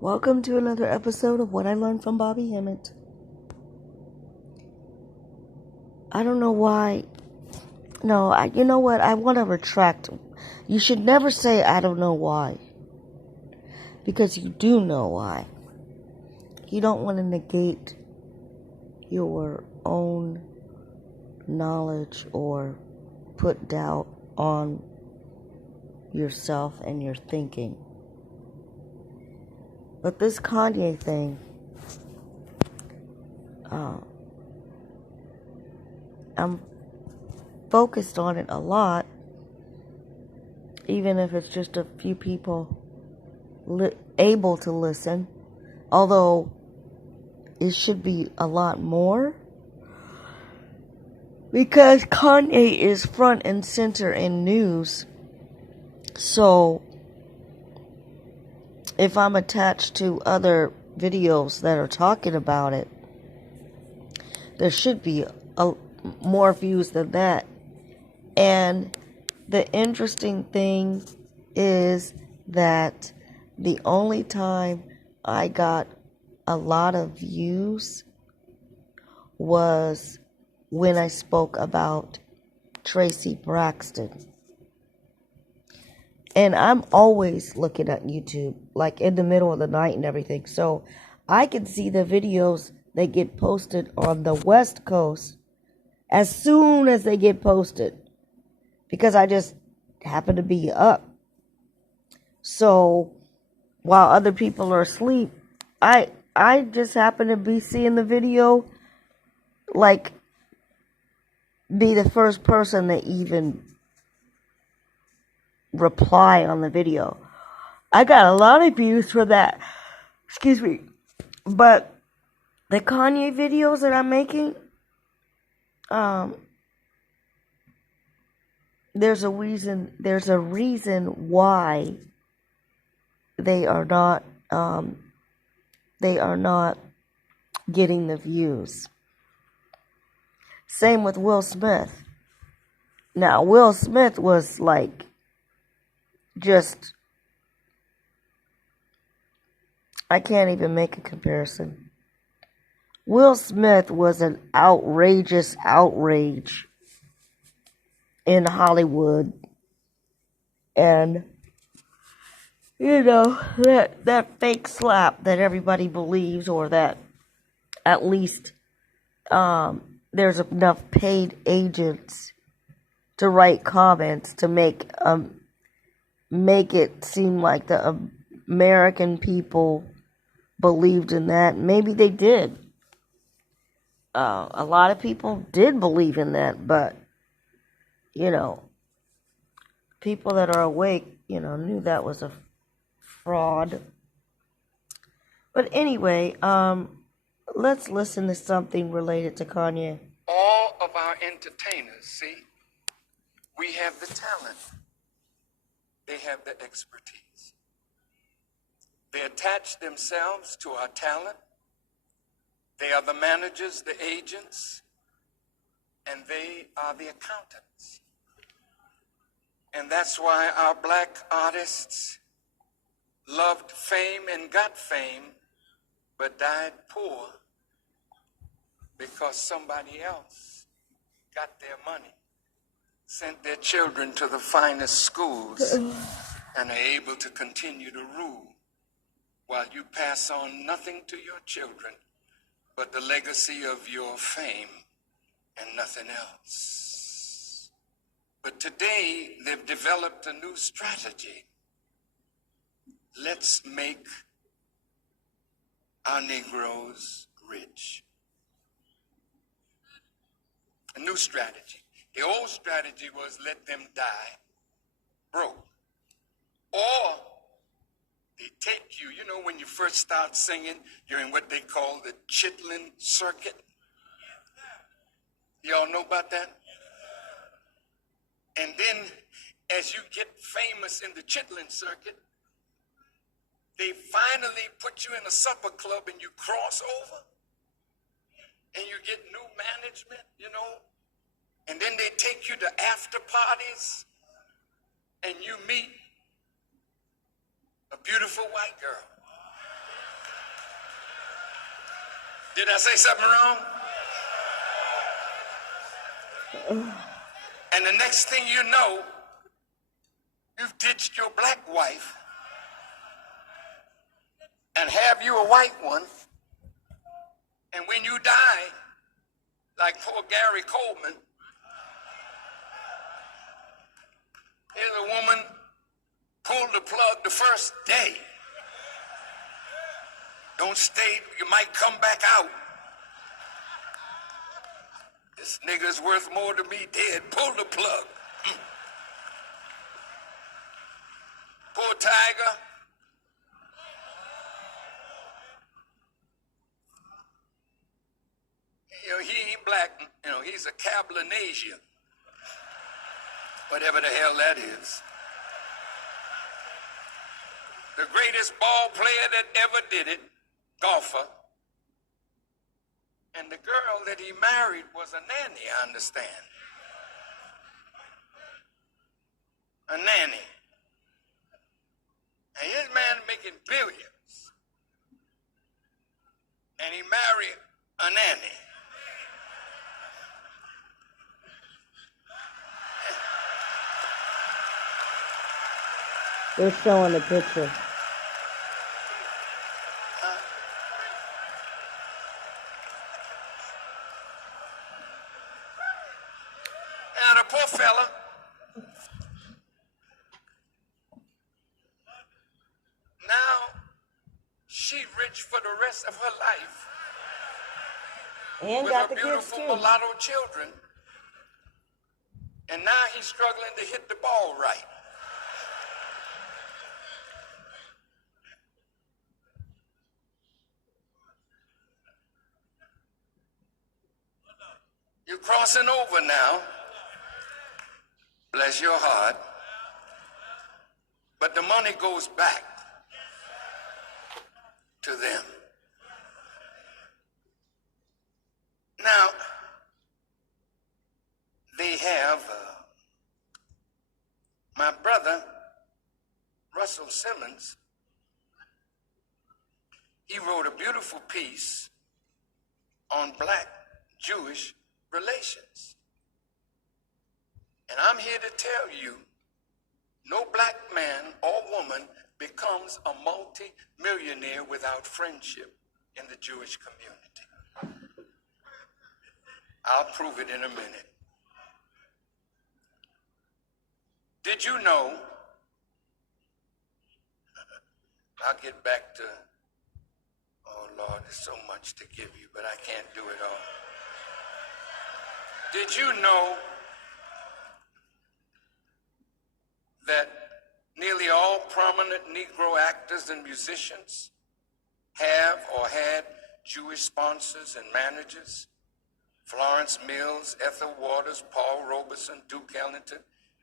Welcome to another episode of What I Learned from Bobby Hemmett. I don't know why. No, you know what? I want to retract. You should never say, I don't know why. Because you do know why. You don't want to negate your own knowledge or put doubt on yourself and your thinking. But this Kanye thing, I'm focused on it a lot, even if it's just a few people able to listen, although it should be a lot more, because Kanye is front and center in news. So if I'm attached to other videos that are talking about it, there should be more views than that. And the interesting thing is that the only time I got a lot of views was when I spoke about Tracy Braxton. And I'm always looking at YouTube, like in the middle of the night and everything. So I can see the videos that get posted on the West Coast as soon as they get posted, because I just happen to be up. So while other people are asleep, I just happen to be seeing the video, like, be the first person to even reply on the video. I got a lot of views for that. Excuse me. But the Kanye videos that I'm making, there's a reason why they are not getting the views. Same with Will Smith. Now, Will Smith was like just, I can't even make a comparison. Will Smith was an outrageous outrage in Hollywood. And, you know, that fake slap that everybody believes, or that at least there's enough paid agents to write comments to make it seem like the American people believed in that. Maybe they did. A lot of people did believe in that, but, you know, people that are awake, knew that was a fraud. But anyway, let's listen to something related to Kanye. All of our entertainers, see, we have the talent. They have the expertise. They attach themselves to our talent. They are the managers, the agents, and they are the accountants. And that's why our black artists loved fame and got fame, but died poor, because somebody else got their money, sent their children to the finest schools, and are able to continue to rule, while you pass on nothing to your children but the legacy of your fame and nothing else. But today, they've developed a new strategy. Let's make our Negroes rich. A new strategy. The old strategy was let them die broke. Or they take you, when you first start singing, you're in what they call the chitlin circuit. Y'all know about that? And then as you get famous in the chitlin circuit, they finally put you in a supper club and you cross over and you get new management, and then they take you to after parties and you meet a beautiful white girl. Did I say something wrong? And the next thing you know, you've ditched your black wife and have you a white one. And when you die, like poor Gary Coleman, here's a woman pulled the plug the first day. Don't stay, you might come back out. This nigga's worth more to me dead. Pull the plug. Poor Tiger. You know, he ain't black. You know, he's a Cablinasian. Whatever the hell that is. The greatest ball player that ever did it, golfer. And the girl that he married was a nanny, I understand. A nanny. And his man making billions. And he married a nanny. They're showing the picture. And a poor fella. Now, she's rich for the rest of her life. And with got her the kids beautiful too. mulatto children. And now he's struggling to hit the ball right. You're crossing over now. Bless your heart. But the money goes back to them. Now, they have my brother, Russell Simmons. He wrote a beautiful piece on black-Jewish relations. And I'm here to tell you, no black man or woman becomes a multi-millionaire without friendship in the Jewish community. I'll prove it in a minute. Did you know, I'll get back to, oh Lord, there's so much to give you, but I can't do it all. Did you know that nearly all prominent Negro actors and musicians have or had Jewish sponsors and managers? Florence Mills, Ethel Waters, Paul Robeson, Duke Ellington,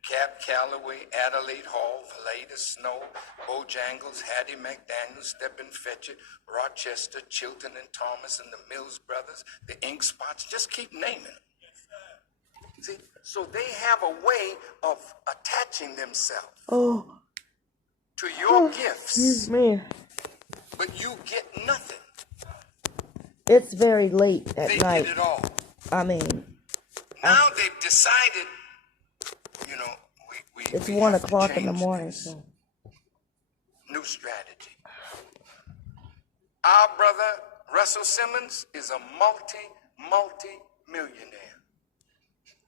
Cap Calloway, Adelaide Hall, Valeda Snow, Bojangles, Hattie McDaniel, Stephen Fetchit, Rochester, Chilton and Thomas, and the Mills Brothers, the Ink Spots, just keep naming them. See, so they have a way of attaching themselves to your gifts, Excuse me. but you get nothing. It's very late at They night. did it all. I mean, Now they've decided, you know, we it's we 1 have to o'clock in the change morning. this. So. New strategy. Our brother Russell Simmons is a multi-millionaire.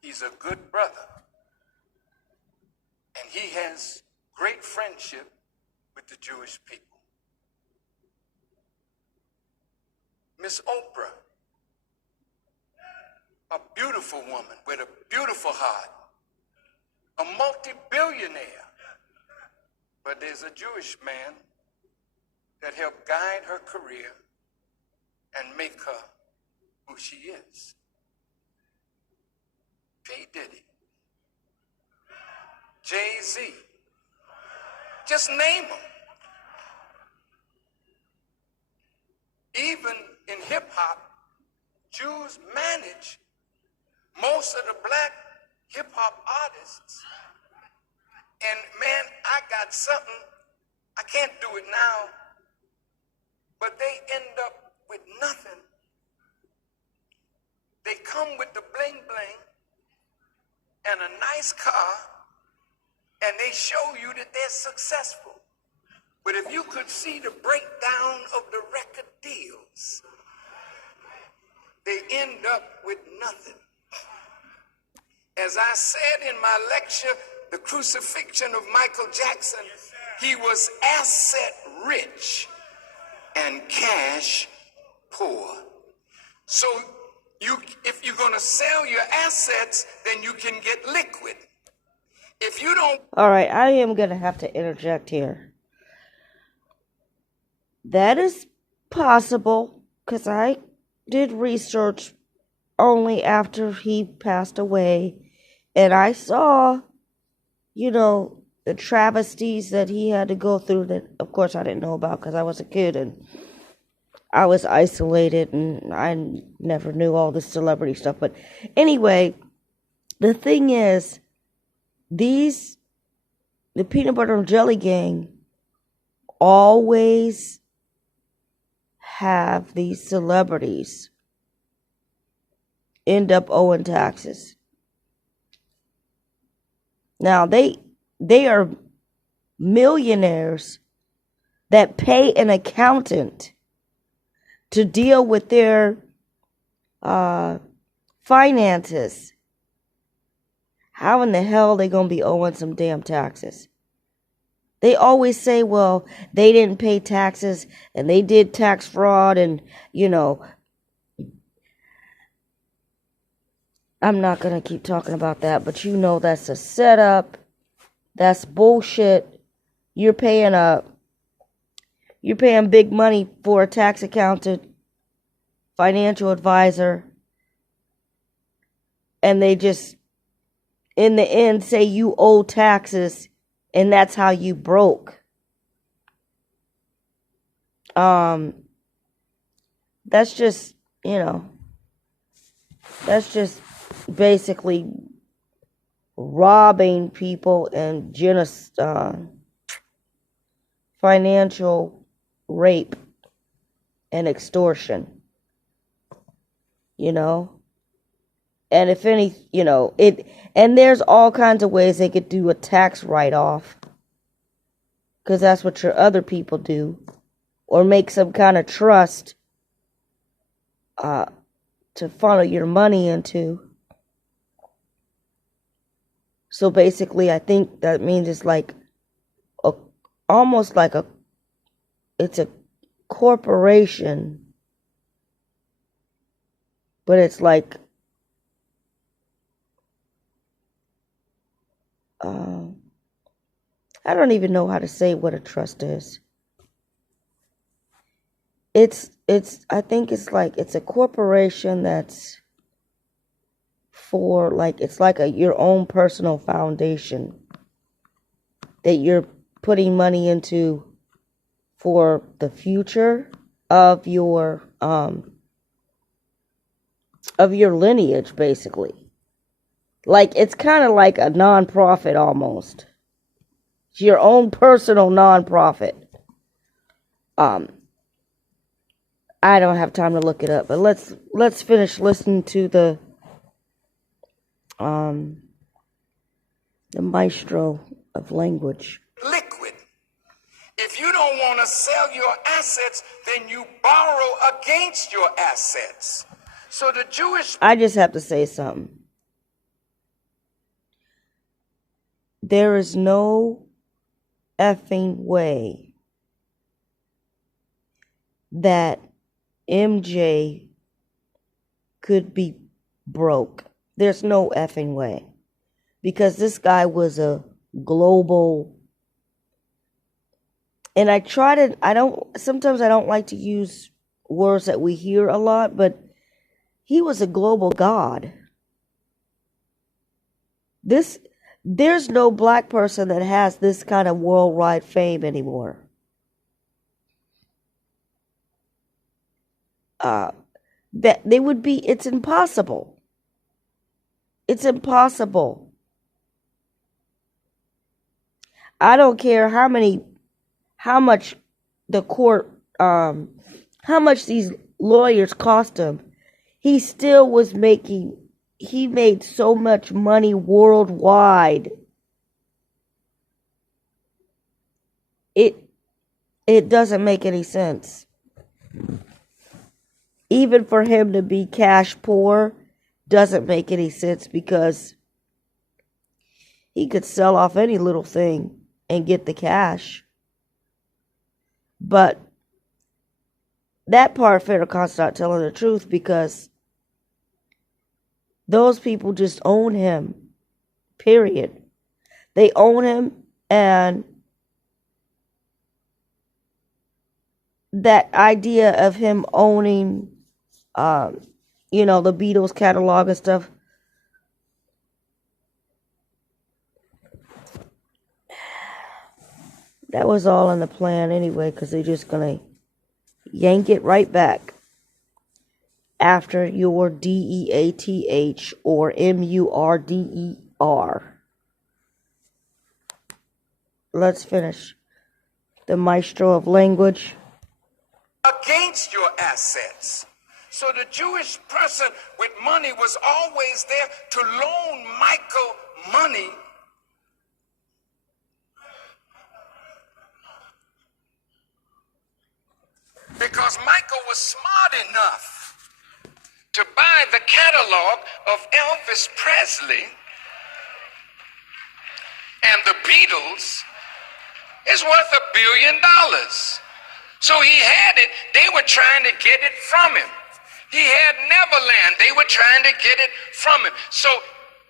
He's a good brother. And he has great friendship with the Jewish people. Miss Oprah, a beautiful woman with a beautiful heart, a multi-billionaire. But there's a Jewish man that helped guide her career and make her who she is. P. Diddy, Jay-Z, just name them. Even in hip-hop, Jews manage most of the black hip-hop artists. And man, I got something, I can't do it now, but they end up with nothing They come with the bling bling and a nice car, and they show you that they're successful. But if you could see the breakdown of the record deals, they end up with nothing. As I said in my lecture, The Crucifixion of Michael Jackson, he was asset rich and cash poor. So if you're going to sell your assets, then you can get liquid. If you don't... All right, I am going to have to interject here. That is possible, because I did research only after he passed away, and I saw, the travesties that he had to go through that, of course, I didn't know about because I was a kid and I was isolated and I never knew all this celebrity stuff. But anyway, the thing is, the peanut butter and jelly gang always have these celebrities end up owing taxes. Now, they are millionaires that pay an accountant to deal with their finances. How in the hell are they going to be owing some damn taxes? They always say, well, they didn't pay taxes and they did tax fraud and, I'm not going to keep talking about that, but that's a setup. That's bullshit. You're paying big money for a tax accountant, financial advisor, and they just, in the end, say you owe taxes, and that's how you broke. That's just, that's just basically robbing people and financial rape and extortion, and if any, and there's all kinds of ways they could do a tax write-off, because that's what your other people do, or make some kind of trust to funnel your money into. So basically, I think that means it's like almost like it's a corporation, but it's like I don't even know how to say what a trust is. I think it's like it's a corporation that's for it's like your own personal foundation that you're putting money into for the future of your lineage, basically. Like, it's kind of like a non-profit almost. It's your own personal non-profit. I don't have time to look it up, but let's finish listening to the maestro of language. Liquid. If you don't want to sell your assets, then you borrow against your assets. So the Jewish... I just have to say something. There is no effing way that MJ could be broke. There's no effing way. Because this guy was a global... And sometimes I don't like to use words that we hear a lot, but he was a global god. There's no black person that has this kind of worldwide fame anymore. It's impossible. It's impossible. I don't care how much the court, how much these lawyers cost him. he still was making, he made so much money worldwide. It doesn't make any sense. Even for him to be cash poor doesn't make any sense, because he could sell off any little thing and get the cash. But that part, Farakan's not telling the truth, because those people just own him. Period. They own him, and that idea of him owning, the Beatles catalog and stuff, that was all in the plan anyway, because they're just gonna yank it right back after your DEATH or MURDER. Let's finish. The maestro of language. Against your assets. So the Jewish person with money was always there to loan Michael money because Michael was smart enough to buy the catalog of Elvis Presley and the Beatles. Is worth $1 billion. So he had it. They were trying to get it from him. He had Neverland. They were trying to get it from him. So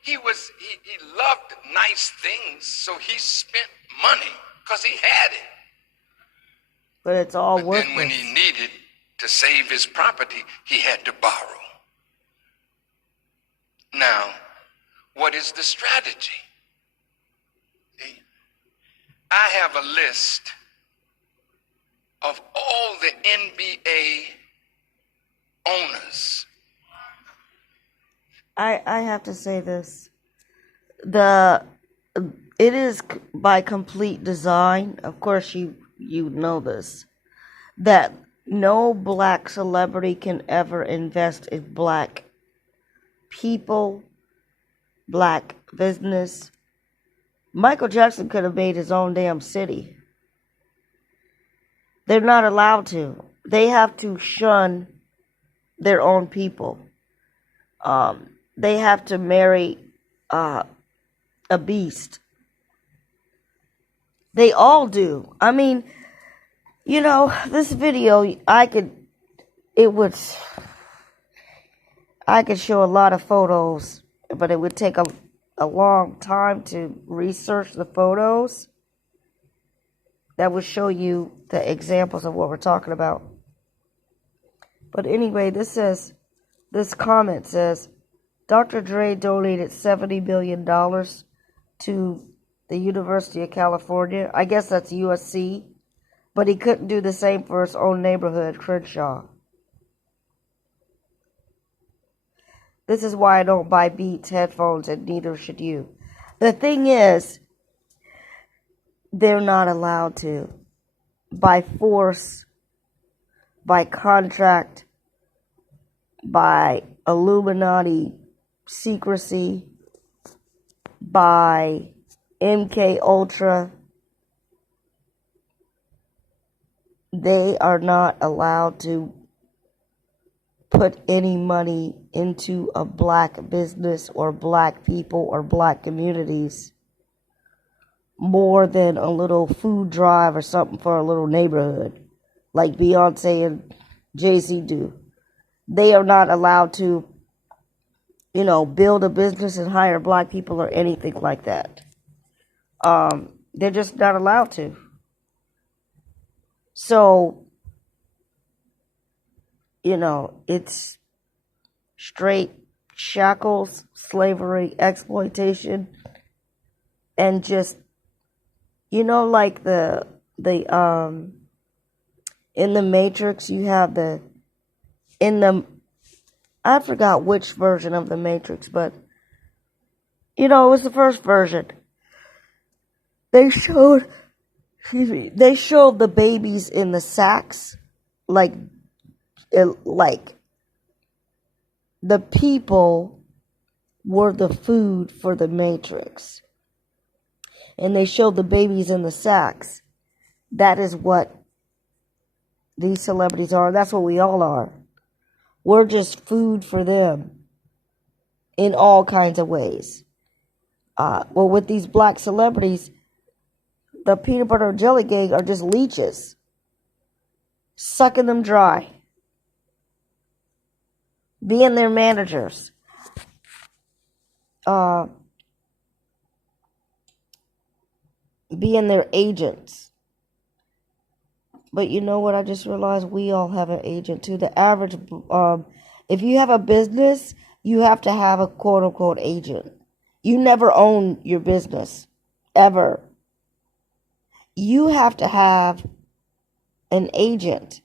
he loved nice things. So he spent money because he had it. But it's all But worthless. then when he needed to save his property, he had to borrow. Now, what is the strategy? I have a list of all the NBA owners. I have to say this. It is by complete design. Of course, you know this. That no black celebrity can ever invest in black people, black business. Michael Jackson could have made his own damn city. They're not allowed to. They have to shun their own people. They have to marry a beast. They all do. I mean, this video, I could show a lot of photos, but it would take a long time to research the photos that would show you the examples of what we're talking about. But anyway, this comment says, Dr. Dre donated $70 million to the University of California. I guess that's USC. But he couldn't do the same for his own neighborhood, Crenshaw. This is why I don't buy Beats headphones, and neither should you. The thing is, they're not allowed to. By force, by contract, by Illuminati secrecy, by MK Ultra, they are not allowed to put any money into a black business or black people or black communities more than a little food drive or something for a little neighborhood like Beyonce and Jay-Z do. They are not allowed to, build a business and hire black people or anything like that. They're just not allowed to. So, it's straight shackles, slavery, exploitation, and just, like in the Matrix, you have I forgot which version of the Matrix, but, it was the first version. They showed the babies in the sacks, like the people were the food for the Matrix. And they showed the babies in the sacks. That is what these celebrities are. That's what we all are. We're just food for them in all kinds of ways. Well, with these black celebrities, the peanut butter and jelly gang are just leeches, sucking them dry, being their managers, being their agents. But you know what? I just realized we all have an agent too. The average, if you have a business, you have to have a quote unquote agent. You never own your business, ever. You have to have an agent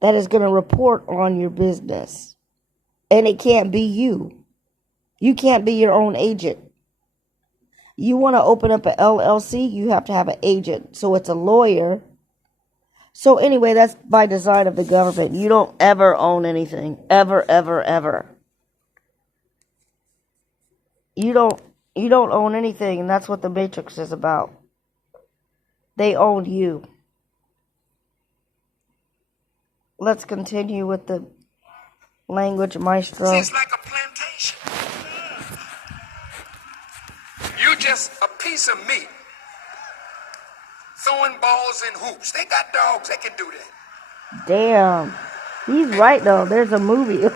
that is going to report on your business. And it can't be you. You can't be your own agent. You want to open up an LLC, you have to have an agent. So it's a lawyer. So anyway, that's by design of the government. You don't ever own anything. Ever, ever, ever. You don't own anything, and that's what the Matrix is about. They own you. Let's continue with the language maestro. See, it's like a plantation. You just a piece of meat. Throwing balls and hoops. They got dogs that can do that. Damn. He's right, though. There's a movie.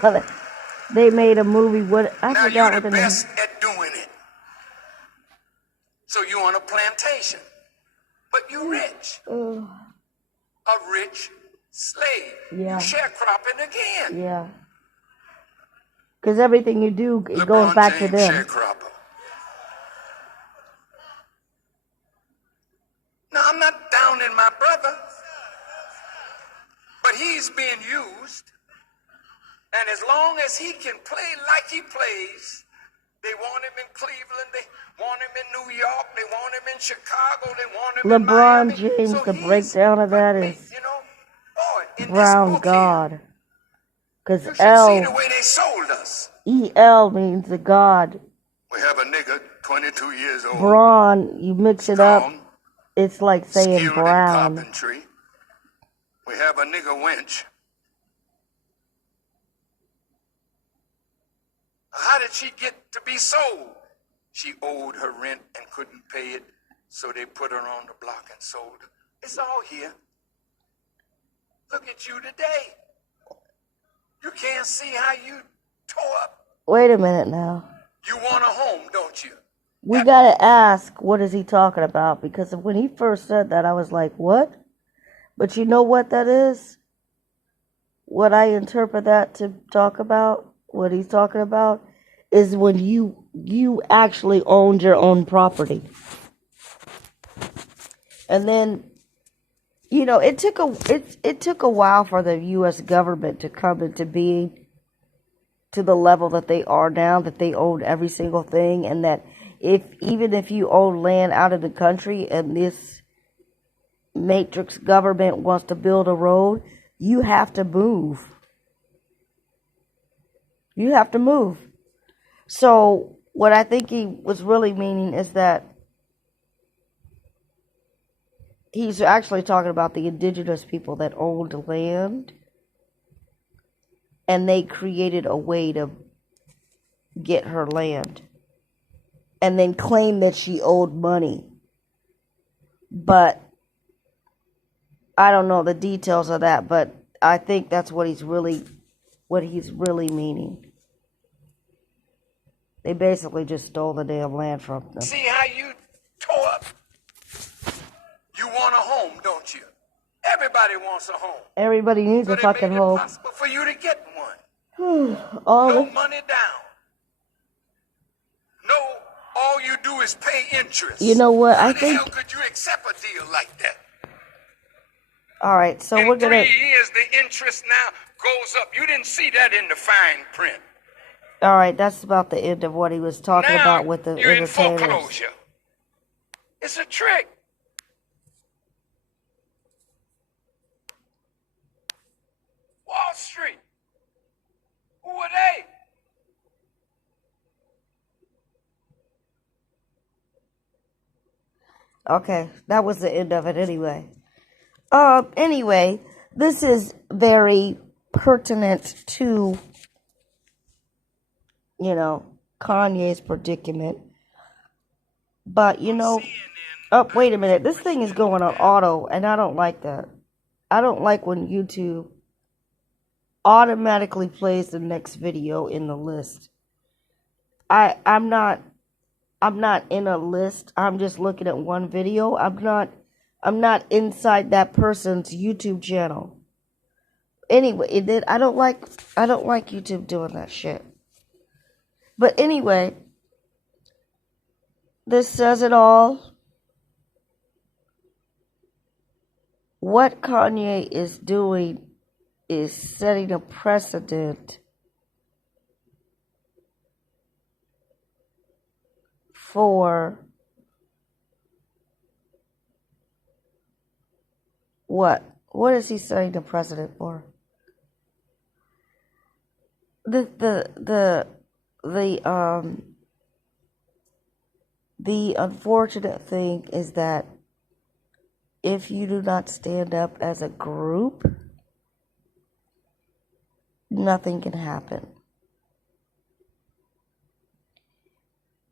They made a movie. I now forgot you're what the the name. best at doing it. So you on a plantation. But you rich. A rich slave. Yeah. You sharecropping again. Yeah. Because everything you do, it LeBron goes back James, to them. sharecropper. Now, I'm not downing my brother, but he's being used. And as long as he can play like he plays, they want him in Cleveland, they want him in New York, they want him in Chicago, they want him in Miami. LeBron James, So the breakdown of that is brown God. Because you should see the way they sold us. EL means the God. We have a nigga, 22 years old. Braun, you mix it up, it's like saying skilled brown. in carpentry. We have a nigga wench. How did she get to be sold? She owed her rent and couldn't pay it, so they put her on the block and sold her. It's all here. Look at you today. You can't see how you tore up. Wait a minute now. You want a home, don't you? We gotta ask, what is he talking about? Because when he first said that, I was like, what? But you know what that is? What I interpret that to talk about, what he's talking about, is when you actually owned your own property. And then, it took a while for the U.S. government to come into being to the level that they are now, that they own every single thing, and that even if you own land out of the country and this matrix government wants to build a road, you have to move. You have to move. So what I think he was really meaning is that he's actually talking about the indigenous people that owned land, and they created a way to get her land and then claim that she owed money. But I don't know the details of that, but I think that's what he's really meaning. They basically just stole the damn land from them. See how you tore up? You want a home, don't you? Everybody wants a home. Everybody needs a fucking home. So they made it possible for you to get one. No money down. No, all you do is pay interest. You know what? How the hell could you accept a deal like that? All right, so we're gonna. In 3 years, the interest now goes up. You didn't see that in the fine print. All right, that's about the end of what he was talking about with the you're entertainers. In foreclosure. It's a trick. Wall Street. Okay, that was the end of it anyway. Anyway, this is very pertinent to, Kanye's predicament. But, oh, wait a minute. This thing is going on auto, and I don't like that. I don't like when YouTube automatically plays the next video in the list. I'm not in a list. I'm just looking at one video. I'm not inside that person's YouTube channel. Anyway, I don't like YouTube doing that shit. But anyway, this says it all. What Kanye is doing is setting a precedent for what? What is he setting the precedent for? The unfortunate thing is that if you do not stand up as a group, nothing can happen.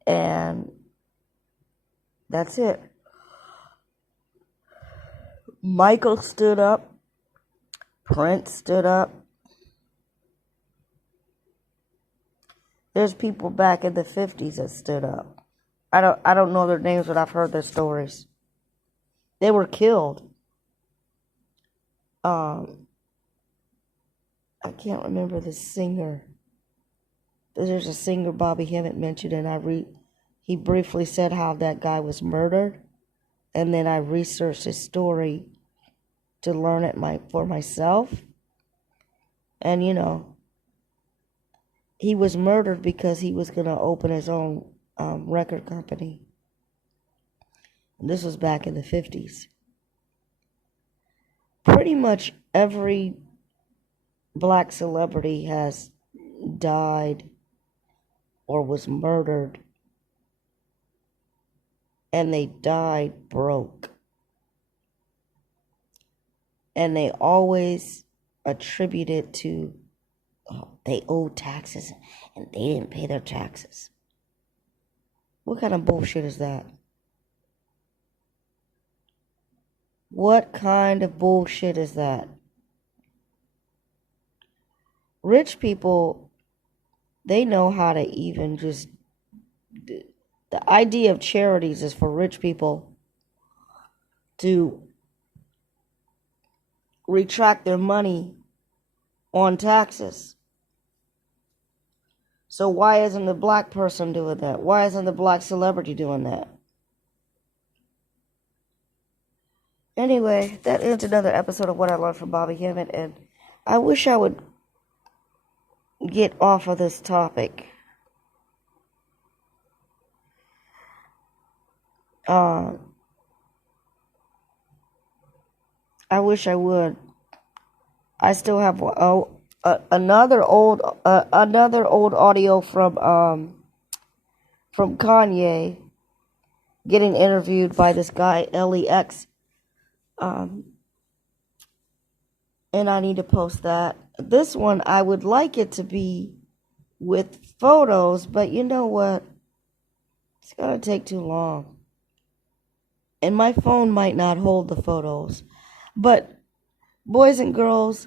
And that's it. Michael stood up. Prince stood up. There's people back in the 50s that stood up. I don't know their names, but I've heard their stories. They were killed. I can't remember the singer. There's a singer Bobby Hemmett mentioned, and he briefly said how that guy was murdered, and then I researched his story to learn it for myself. And he was murdered because he was gonna open his own record company. And this was back in the 50s. Pretty much every black celebrity has died or was murdered, and they died broke. And they always attribute it to, they owed taxes and they didn't pay their taxes. What kind of bullshit is that? What kind of bullshit is that? Rich people, they know how to even just... The idea of charities is for rich people to retract their money on taxes. So why isn't the black person doing that? Why isn't the black celebrity doing that? Anyway, that ends another episode of What I Learned from Bobby Hemmett, and I wish I would get off of this topic. I wish I would. I still have another old audio from Kanye getting interviewed by this guy LEX. And I need to post that. This one, I would like it to be with photos, but you know what? It's gonna take too long. And my phone might not hold the photos. But, boys and girls,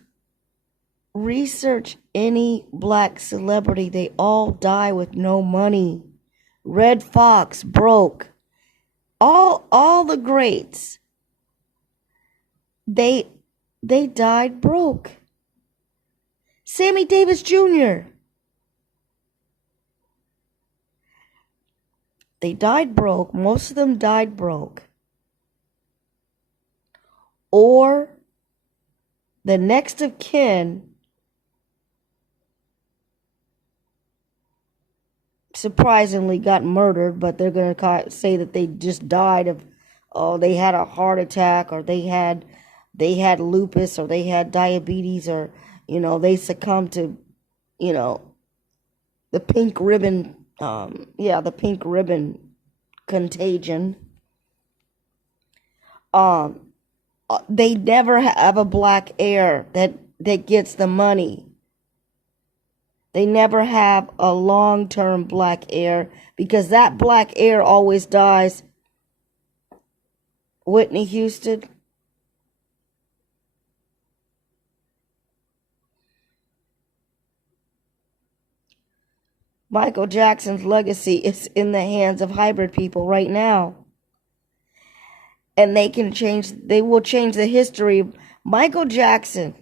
research any black celebrity. They all die with no money. Red Fox, broke. All the greats. They died broke. Sammy Davis Jr. They died broke. Most of them died broke. Or the next of kin surprisingly got murdered, but they're going to say that they just died of, they had a heart attack, or they had lupus, or they had diabetes, or, they succumbed to, the pink ribbon, the pink ribbon contagion. Um, they never have a black heir that gets the money. They never have a long-term black heir because that black heir always dies. Whitney Houston. Michael Jackson's legacy is in the hands of hybrid people right now. And they will change the history. Michael Jackson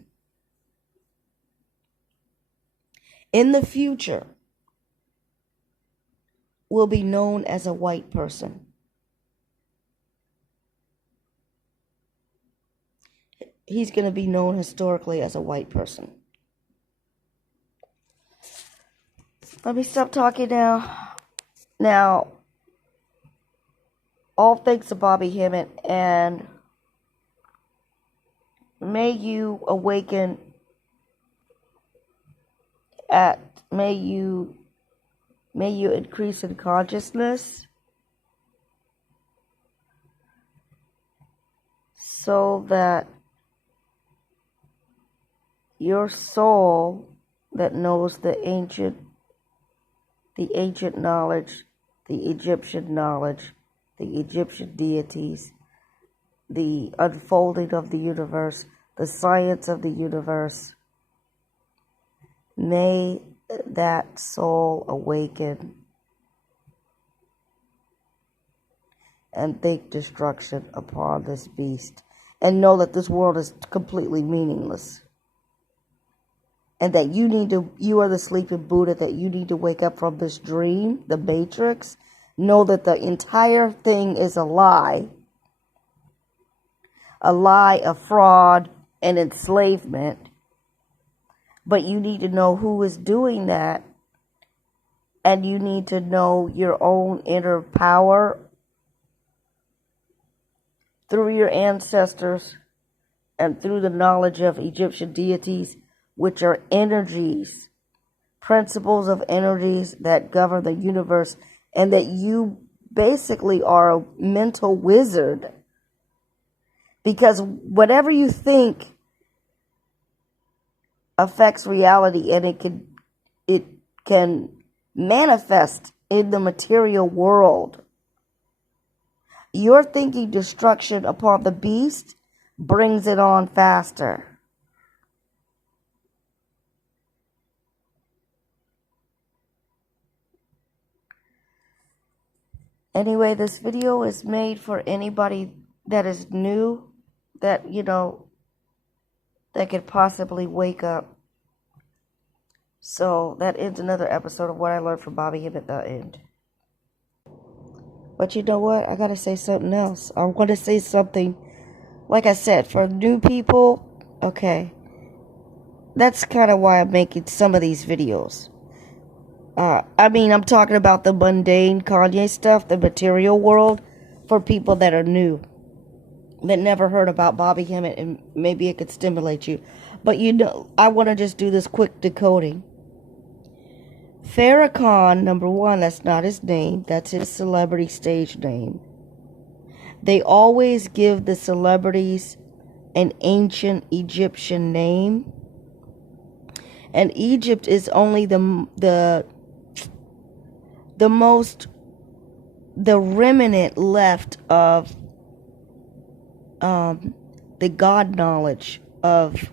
in the future will be known as a white person. He's going to be known historically as a white person. Let me stop talking now. Now, all thanks to Bobby Hemmett, and may you awaken may you increase in consciousness so that your soul that knows the ancient knowledge, the Egyptian knowledge, the Egyptian deities, the unfolding of the universe, the science of the universe, may that soul awaken and think destruction upon this beast, and know that this world is completely meaningless, and that you are the sleeping Buddha, that you need to wake up from this dream, the matrix. Know that the entire thing is a lie of fraud and enslavement. But you need to know who is doing that, and you need to know your own inner power through your ancestors and through the knowledge of Egyptian deities, which are energies, principles of energies that govern the universe, and that you basically are a mental wizard. Because whatever you think affects reality, and it can manifest in the material world. Your thinking destruction upon the beast brings it on faster. Anyway, this video is made for anybody that is new, that, that could possibly wake up. So that ends another episode of what I learned from Bobby Hemmett. The end. But you know what? I gotta say something else. I want to say something, like I said, for new people. Okay, that's kind of why I'm making some of these videos. I'm talking about the mundane Kanye stuff, the material world, for people that are new, that never heard about Bobby Hemmett, and maybe it could stimulate you. But I want to just do this quick decoding. Farakan, number one, that's not his name. That's his celebrity stage name. They always give the celebrities an ancient Egyptian name. And Egypt is only the remnant left of the God knowledge of